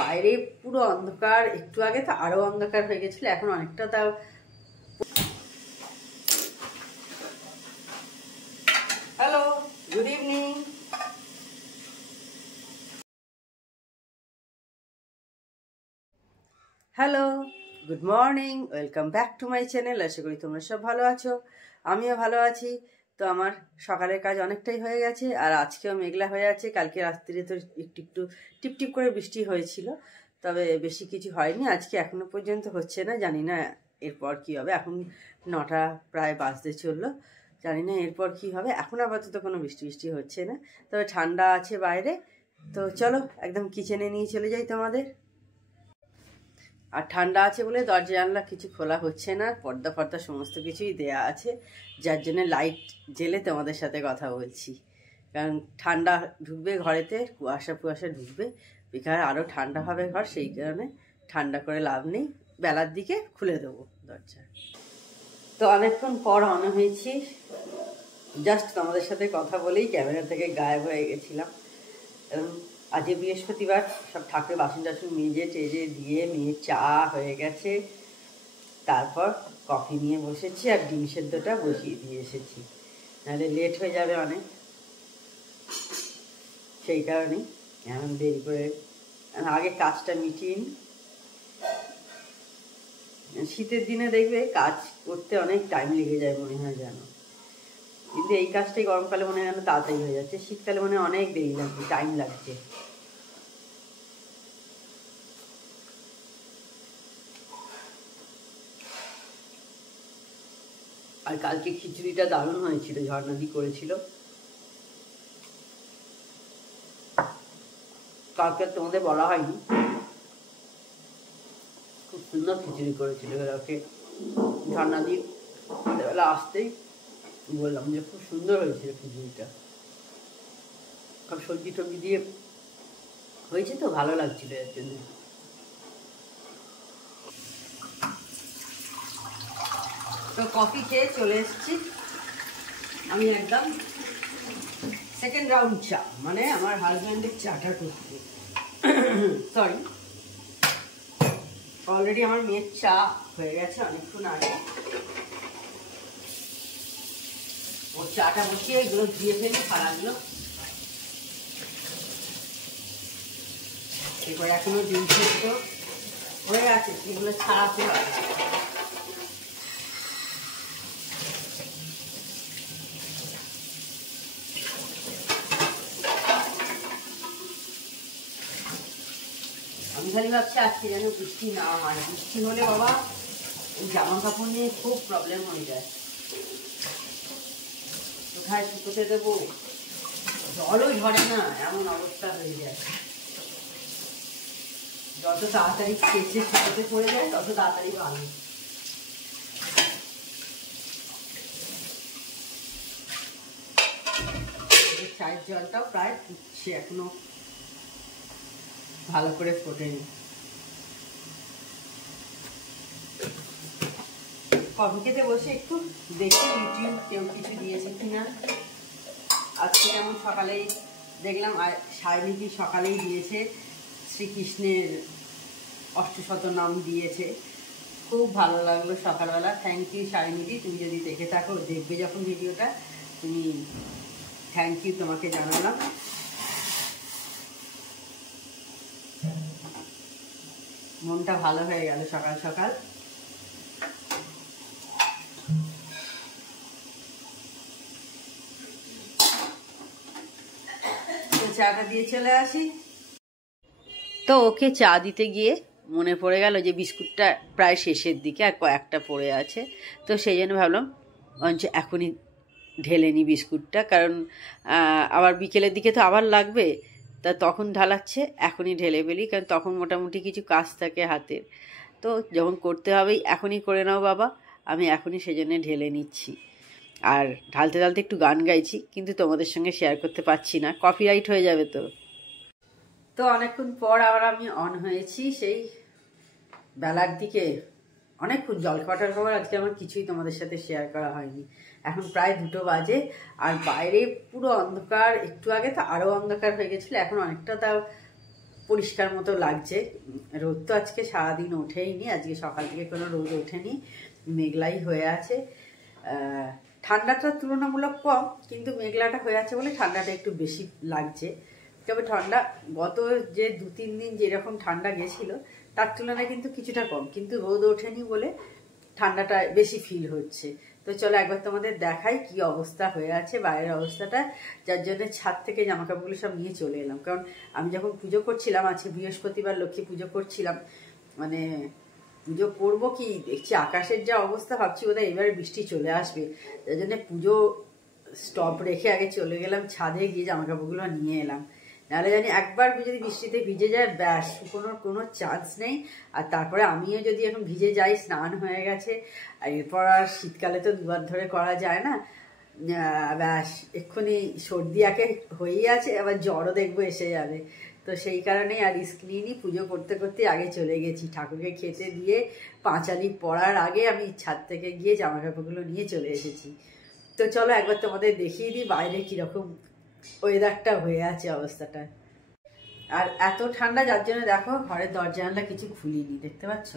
বাইরে পুরো অন্ধকার, একটু আগে তো আরো অন্ধকার হয়ে গেছিল, এখন অনেকটা তাও। Hello, good evening. Hello, good morning, welcome back to my channel. আশা করি তোমরা সব ভালো আছো, আমিও ভালো আছি। তো আমার সকালের কাজ অনেকটাই হয়ে গেছে, আর আজকেও মেঘলা হয়ে আছে। কালকে রাত্রিরে তো একটু একটু টিপটিপ করে বৃষ্টি হয়েছিল, তবে বেশি কিছু হয়নি। আজকে এখনো পর্যন্ত হচ্ছে না, জানি না এরপর কি হবে। এখন 9টা প্রায় বাজতে চললো, জানি না এরপর কি হবে। এখন আপাতত কোনো বৃষ্টি বৃষ্টি হচ্ছে না, তবে ঠান্ডা আছে বাইরে। তো চলো একদম কিচেনে নিয়ে চলে যাই তোমাদের। আর ঠান্ডা আছে বলে দরজা জানলা কিছু খোলা হচ্ছে না, পর্দা ফর্দা সমস্ত কিছুই দেয়া আছে, যার জন্য লাইট জেলে তোমাদের সাথে কথা বলছি। কারণ ঠান্ডা ঢুকবে ঘরেতে, কুয়াশা ফুয়াশা ঢুকবে, বিকালে আরও ঠান্ডা হবে ঘর, সেই কারণে ঠান্ডা করে লাভ নেই, বেলার দিকে খুলে দেবো দরজা। তো অনেকক্ষণ পর অন হয়েছি, জাস্ট তোমাদের সাথে কথা বলেই ক্যামেরা থেকে গায়েব হয়ে গেছিলাম। আজকে বৃহস্পতিবার, সব ঠাকুরের বাসন টাসন মেজে টেজে দিয়ে মেয়ে চা হয়ে গেছে, তারপর কফি নিয়ে বসেছি আর ডিম সেদ্ধটা বসিয়ে দিয়ে এসেছি, নাহলে লেট হয়ে যাবে অনেক, সেই কারণেই এখন দেরি করে আগে কাজটা মিটিয়ে নিই। শীতের দিনে দেখবে কাজ করতে অনেক টাইম লেগে যায় মনে হয় যেন, কিন্তু এই কাজটাই গরমকালে মনে হয় যেন তাড়াতাড়ি হয়ে যাচ্ছে, শীতকালে মনে হয় অনেক দেরি লাগছে, টাইম লাগছে। আর কালকে খিচুড়িটা দারুণ হয়েছিল, ঝর্ণাদি করেছিল। কালকে তোমাদের বলা হয়নি, খুব সুন্দর খিচুড়ি করেছিল। ওকে ঝর্ণাদি বেলা আসতেই বললাম যে খুব সুন্দর হয়েছিল খিচুড়িটা, সব সবজি টবজি দিয়ে হয়েছে, তো ভালো লাগছিল এর জন্য। তো কফি খেয়ে চলে এসেছি আমি একদম সেকেন্ড রাউন্ড চা, মানে আমার হাজব্যান্ডের চাটা করতে। সরি, অলরেডি আমার মেয়ের চা হয়ে গেছে অনেকক্ষণ আগে। ওর চাটা বসিয়ে এগুলো ধুয়ে ফেলি, ফাড়াগুলো। এরপর এখনো ডিম সেদ্ধ হয়ে আছে, সেগুলো ছাড়াতে হবে। আমি খালি ভাবছি আজকে যেন বৃষ্টি না হয়, বৃষ্টি হলে বাবা এই জামা কাপড় নিয়ে খুব প্রবলেম হয়ে যায়, কোথায় শুকোতে দেবো, জলও ঝরে না, এমন অবস্থা হয়ে যায়। যত তাড়াতাড়ি কেচে শুকোতে পড়ে যায় তত তাড়াতাড়ি ভালো। চায়ের জলটাও প্রায় ফুটছে, এখনো ভালো করে ফোটেনি। কফি খেতে বসে একটু দেখি ইউটিউব কেউ কিছু দিয়েছে কিনা। আজকে যেমন সকালেই দেখলাম সায়নিধি সকালেই দিয়েছে, শ্রীকৃষ্ণের অষ্টশতনাম দিয়েছে, খুব ভালো লাগলো সকালবেলা। থ্যাংক ইউ সায়নিধি, তুমি যদি দেখে থাকো, দেখবে যখন ভিডিওটা, তুমি থ্যাংক ইউ তোমাকে জানালাম। মনটা ভালো হয়ে গেল সকাল সকাল। চাটা দিয়ে চলে আসি। তো ওকে চা দিতে গিয়ে মনে পড়ে গেল যে বিস্কুটটা প্রায় শেষের দিকে আর কয়েকটা পড়ে আছে, তো সেই জন্য ভাবলাম এখনই ঢেলে নিই বিস্কুটটা, কারণ আবার বিকেলের দিকে তো আবার লাগবে, তা তখন ঢালাচ্ছে এখনই ঢেলে ফেলি, কারণ তখন মোটামুটি কিছু কাজ থাকে হাতের, তো যখন করতে হবেই এখনই করে নাও বাবা, আমি এখনই সেজন্য ঢেলে নিচ্ছি। আর ঢালতে ঢালতে একটু গান গাইছি, কিন্তু তোমাদের সঙ্গে শেয়ার করতে পারছি না, কপিরাইট হয়ে যাবে তো। তো অনেকক্ষণ পর আবার আমি অন হয়েছি, সেই বেলার দিকে অনেকক্ষণ জলখাবারের খবর আজকে আমার কিছুই তোমাদের সাথে শেয়ার করা হয়নি। এখন প্রায় 2টো বাজে, আর বাইরে পুরো অন্ধকার, একটু আগে তো আরও অন্ধকার হয়ে গেছিলো, এখন অনেকটা তাও পরিষ্কার মতো লাগছে। রোদ তো আজকে সারাদিন ওঠেইনি, আজকে সকাল থেকে কোনো রোদ ওঠেনি, মেঘলাই হয়ে আছে। ঠান্ডাটা তুলনামূলক কম, কিন্তু মেঘলাটা হয়ে আছে বলে ঠান্ডাটা একটু বেশি লাগছে। তবে ঠান্ডা গত যে 2-3 দিন যেরকম ঠান্ডা গেছিলো তার তুলনায় কিন্তু কিছুটা কম, কিন্তু রোদ ওঠেনি বলে ঠান্ডাটা বেশি ফিল হচ্ছে। তো চলো একবার তোমাদের দেখাই কি অবস্থা হয়ে আছে বাইরের অবস্থাটা, যার জন্য ছাদ থেকে জামাকাপড়গুলো সব নিয়ে চলে এলাম। কারণ আমি যখন পুজো করছিলাম, আজকে বৃহস্পতিবার, লক্ষ্মী পুজো করছিলাম, মানে পুজো করবো কি দেখছি আকাশের যা অবস্থা, ভাবছি বোধহয় এবারে বৃষ্টি চলে আসবে, যার জন্য পুজো স্টপ রেখে আগে চলে গেলাম ছাদে, গিয়ে জামাকাপড়গুলো নিয়ে এলাম। নাহলে জানি একবার যদি বৃষ্টিতে ভিজে যায় ব্যাস শুকোনোর কোনো চান্স নেই। আর তারপরে আমিও যদি এখন ভিজে যাই, স্নান হয়ে গেছে, আর এরপর আর শীতকালে তো দুবার ধরে করা যায় না, ব্যাস এক্ষুনি সর্দি একে হয়েই আছে, আবার জ্বরও দেখবো এসে যাবে। তো সেই কারণেই আর রিস্ক নিইনি, পুজো করতে করতে আগে চলে গেছি, ঠাকুরকে খেতে দিয়ে পাঁচালি পড়ার আগে আমি ছাদ থেকে গিয়ে জামা কাপড়গুলো নিয়ে চলে এসেছি। তো চলো একবার তোমাদের দেখিয়ে দিই বাইরে কীরকম ওয়েদারটা হয়ে আছে, অবস্থাটা। আর এত ঠান্ডা, যার জন্য দেখো ঘরের দরজা জানলা কিছু খুলিনি, দেখতে পাচ্ছ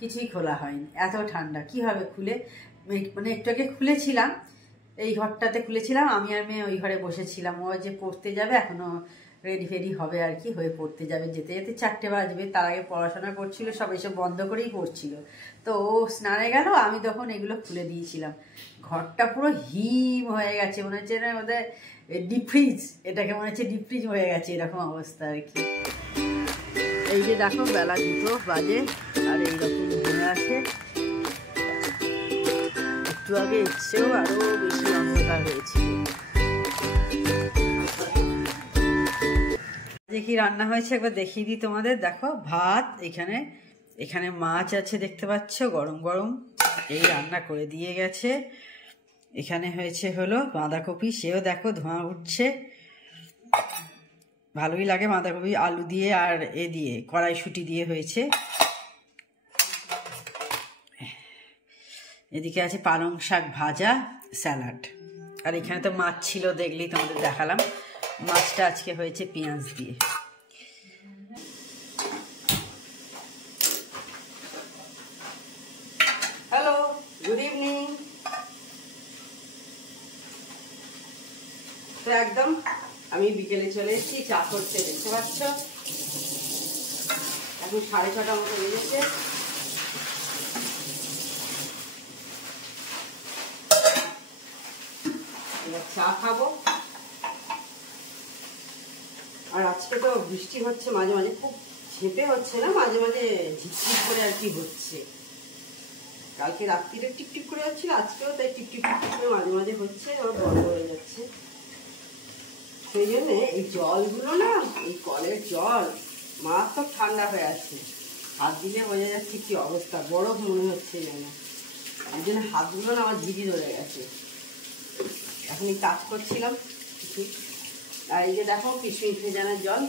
কিছুই খোলা হয়নি, এত ঠান্ডা কিভাবে খুলে, মানে একটু আগে খুলেছিলাম, এই ঘরটাতে খুলেছিলাম, আমি আর মেয়ে ওই ঘরে বসেছিলাম। ও যে পড়তে যাবে, এখনো রেডি ফেডি হবে আর কি, হয়ে পড়তে যাবে, যেতে যেতে 4টে বাজবে, তার আগে পড়াশোনা করছিল, সব এসব বন্ধ করেই পড়ছিল। তো ও স্নানে গেল, আমি তখন এগুলো খুলে দিয়েছিলাম। ঘরটা পুরো হিম হয়ে গেছে, মনে হচ্ছে না ওদের ডিপ ফ্রিজ, এটাকে মনে হচ্ছে ডিপ ফ্রিজ হয়ে গেছে, এরকম অবস্থা আর কি। এই যে দেখো বেলা 2টো বাজে আর এইরকম হয়ে আছে, একটু আগে ইচ্ছেও আরো বেশি অন্ধকার হয়েছিল। দেখি রান্না হয়েছে একবার দেখিয়ে দিই তোমাদের, দেখো ভাত, এখানে এখানে মাছ আছে দেখতে পাচ্ছ, গরম গরম এই রান্না করে দিয়ে গেছে। এখানে হয়েছে হলো বাঁধাকপি, সেও দেখো ধোঁয়া উঠছে, ভালোই লাগে বাঁধাকপি, আলু দিয়ে আর এ দিয়ে কড়াইশুঁটি দিয়ে হয়েছে। এদিকে আছে পালং শাক ভাজা, স্যালাড, আর এখানে তো মাছ ছিল দেখলেই তোমাদের দেখালাম। মাছটা আজকে হয়েছে পেঁয়াজ দিয়ে। Hello, good evening. তো একদম আমি বিকেলে চলে এসেছি চা করতে, দেখতে পাচ্ছ এখন 6:30 মতো বেজেছে। এবার চা খাবো। আর আজকে তো বৃষ্টি হচ্ছে মাঝে মাঝে, খুব ঝেঁপে হচ্ছে না, মাঝে মাঝে ঝিপঝিপ করে আর কি হচ্ছে। কালকে রাত্রিরে টিপটিপ করে যাচ্ছিল, আজকেও তাই টিপটিপ টিপটিপ করে মাঝে মাঝে হচ্ছে, আবার বন্ধ হয়ে যাচ্ছে। সেই জন্যে এই জলগুলো না, এই কলের জল মারাত্মক ঠান্ডা হয়ে আছে, হাত দিলে বোঝা যাচ্ছে কি অবস্থা, বরফ মনে হচ্ছে যেন। এই জন্য হাতগুলো না আমার ঝিঝি ধরে গেছে। এখন এই কাজ করছিলাম কিছু, আর এই যে দেখো কিশমিশ ভেজানোর জল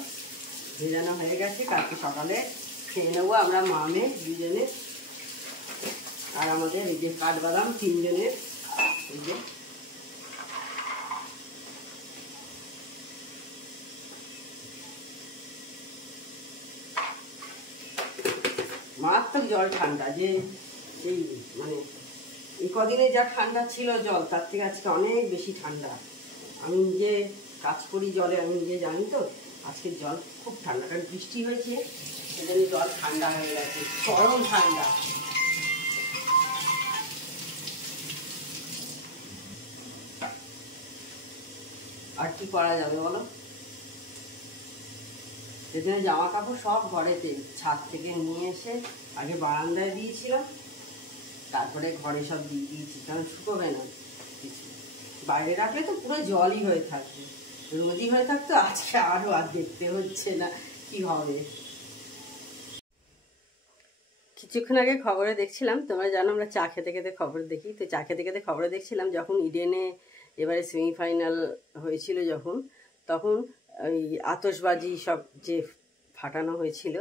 ভেজানো হয়ে গেছে, কালকে সকালে খেয়ে নেবো আমরা মা মেয়ে দুজনে, আর আমাদের এই যে কাঠবাদাম 3 জনের। এই যে মারাত্মক জল ঠান্ডা, যে এই মানে এই কদিনে যা ঠান্ডা ছিল জল, তার থেকে আজকে অনেক বেশি ঠান্ডা। আমি নিজে কাজ করি জলে, আমি নিজে জানি তো, আজকে জল খুব ঠান্ডা, কারণ বৃষ্টি হয়েছে সেজন্য জল ঠান্ডা হয়ে গেছে, চরম ঠান্ডা। আর কি করা যাবে বলো, সেজন্য জামা কাপড় সব ঘরেতে ছাদ থেকে নিয়ে এসে আগে বারান্দায় দিয়েছিলাম, তারপরে ঘরে সব দিয়ে দিয়েছি, কারণ শুকোবে না কিছু, বাইরে রাখলে তো পুরো জলই হয়ে থাকবে, রোদই হয়ে থাকতো, আজকে আরও আর দেখতে হচ্ছে না কি হবে। কিছুক্ষণ আগে খবরে দেখছিলাম, তোমরা জানো আমরা চা খেতে খেতে খবর দেখি, তো চা খেতে খেতে খবরে দেখছিলাম যখন ইডেনে এবারে সেমিফাইনাল হয়েছিল যখন, তখন ওই আতশবাজি সব যে ফাটানো হয়েছিল,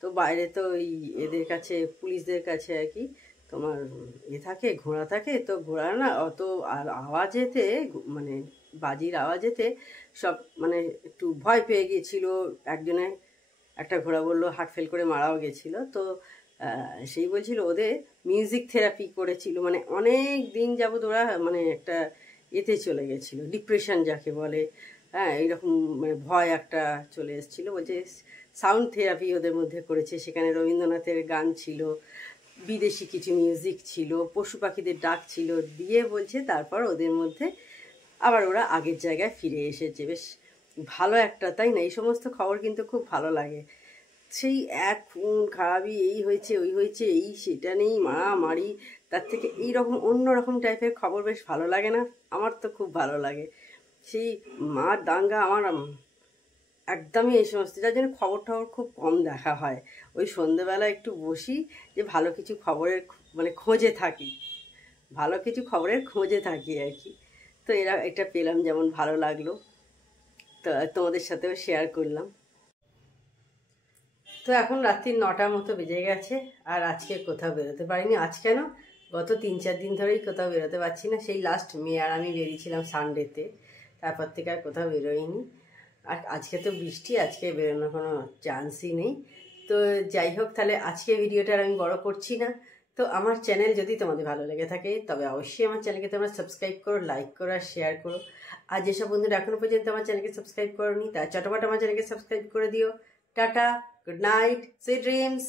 তো বাইরে তো ওই এদের কাছে পুলিশদের কাছে আর কি তোমার থাকে, ঘোড়া থাকে, তো ঘোড়া না অত আর আওয়াজেতে, মানে বাজির আওয়াজেতে সব মানে একটু ভয় পেয়ে গিয়েছিল, একজনে একটা ঘোড়া বললো হার্ট ফেল করে মারাও গেছিলো। তো সেই বলছিল ওদের মিউজিক থেরাপি করেছিল, মানে অনেক দিন যাবত ওরা মানে একটা এতে চলে গেছিলো, ডিপ্রেশন যাকে বলে, হ্যাঁ এইরকম মানে ভয় একটা চলে এসেছিলো। বলছে সাউন্ড থেরাপি ওদের মধ্যে করেছে, সেখানে রবীন্দ্রনাথের গান ছিল, বিদেশি কিছু মিউজিক ছিল, পশু পাখিদের ডাক ছিল, দিয়ে বলছে তারপর ওদের মধ্যে আবার ওরা আগের জায়গায় ফিরে এসেছে। বেশ ভালো একটা, তাই না? এই সমস্ত খবর কিন্তু খুব ভালো লাগে। সেই এক খুন খারাপি, এই হয়েছে ওই হয়েছে, এই সেটা নেই, মারামারি, তার থেকে এইরকম অন্য রকম টাইপের খবর বেশ ভালো লাগে না? আমার তো খুব ভালো লাগে। সেই মার দাঙ্গা আমার একদমই এই সমস্ত, যার জন্য খবর টবর খুব কম দেখা হয়। ওই সন্ধেবেলা একটু বসি, যে ভালো কিছু খবরের মানে খোঁজে থাকি, ভালো কিছু খবরের খোঁজে থাকি আর কি। তো এটা পেলাম, যেমন ভালো লাগলো, তো তোমাদের সাথেও শেয়ার করলাম। তো এখন রাত্রি 9টার মতো বেজে গেছে, আর আজকে কোথাও বেরোতে পারিনি। আজ কেন, গত 3-4 দিন ধরেই কোথাও বেরোতে পারছি না। সেই লাস্ট মেয়ে আর আমি বেরিয়েছিলাম সানডেতে, তারপর থেকে আর কোথাও বেরোইনি। আর আজকে তো বৃষ্টি, আজকে বেরোনোর কোনো চান্সই নেই। তো যাই হোক, তাহলে আজকে ভিডিওটা আমি বড় করছি না। তো আমার চ্যানেল যদি তোমাদের ভালো লেগে থাকে তবে অবশ্যই আমার চ্যানেলকে তোমরা সাবস্ক্রাইব করো, লাইক করো আর শেয়ার করো। আর যেসব বন্ধুরা এখনো পর্যন্ত আমার চ্যানেলকে সাবস্ক্রাইব করোনি, তারা চটপট আমার চ্যানেলকে সাবস্ক্রাইব করে দিও। Tata, good night, sweet dreams.